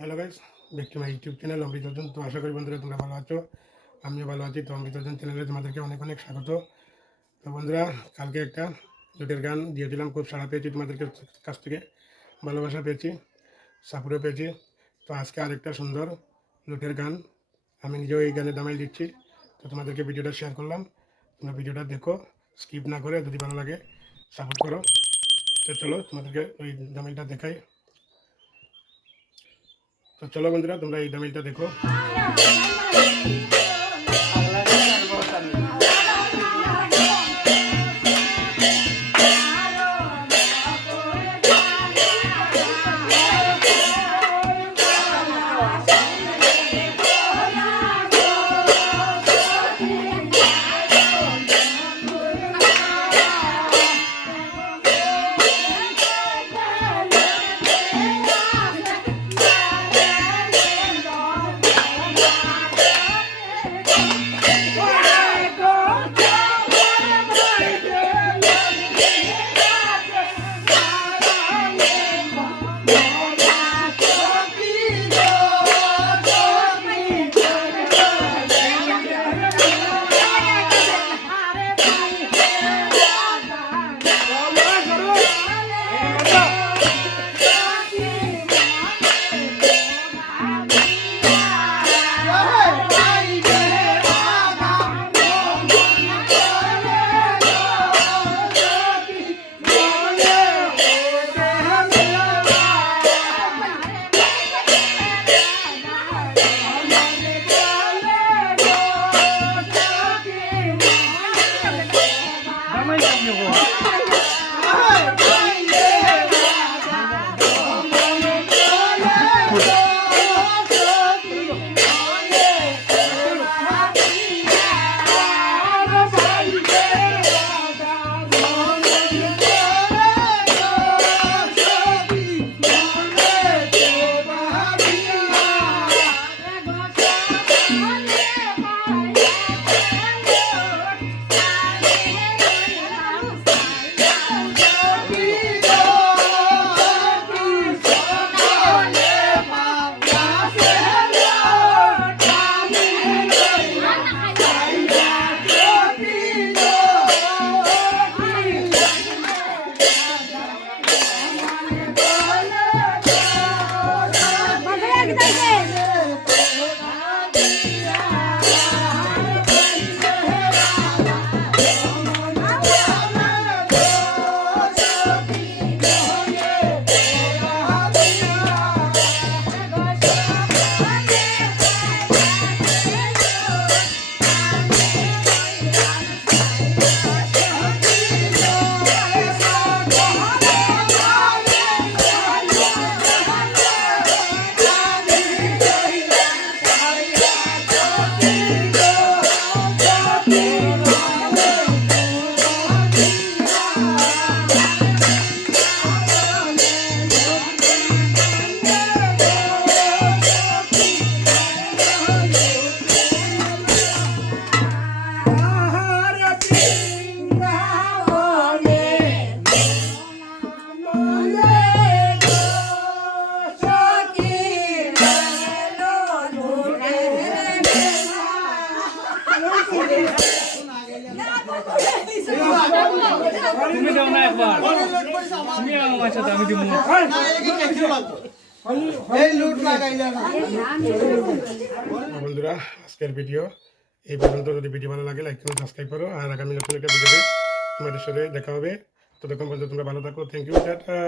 Hello guys, back to my YouTube channel Amrit Arjan. তো আশা করি বন্ধুরা তোমরা ভালো আছো, আমিও ভালো আছি। তো অমৃত অর্জন চ্যানেলে তোমাদেরকে অনেক অনেক স্বাগত। তো বন্ধুরা, কালকে একটা জুটের গান দিয়েছিলাম, খুব সাড়া পেয়েছি তোমাদেরকে কাছ থেকে, ভালোবাসা পেয়েছি, সাপোর্টও পেয়েছি। তো আজকে আরেকটা সুন্দর লুটের গান, আমি নিজেও এই গানে দামাইল দিচ্ছি। তো তোমাদেরকে ভিডিওটা শেয়ার করলাম, তোমরা ভিডিওটা দেখো, স্কিপ না করে, যদি ভালো লাগে সাপোর্ট করো। তো চলো তোমাদেরকে ওই দামাইলটা দেখাই। তো চলো বন্ধুরা, তোমরা এই দামাইলটা দেখো। তুমি দাও না একবার, তুমি আমার সাথে, আমি দিব বন্ধুরা, আজকের ভিডিও এই পর্যন্ত। যদি ভিডিও ভালো লাগে লাইক করুন, সাবস্ক্রাইব করো। আর আগামী নতুন একটা ভিডিওতে তোমাদের সাথে দেখা হবে। ততক্ষণ পর্যন্ত তোমরা ভালো থাকো। Thank you, tata.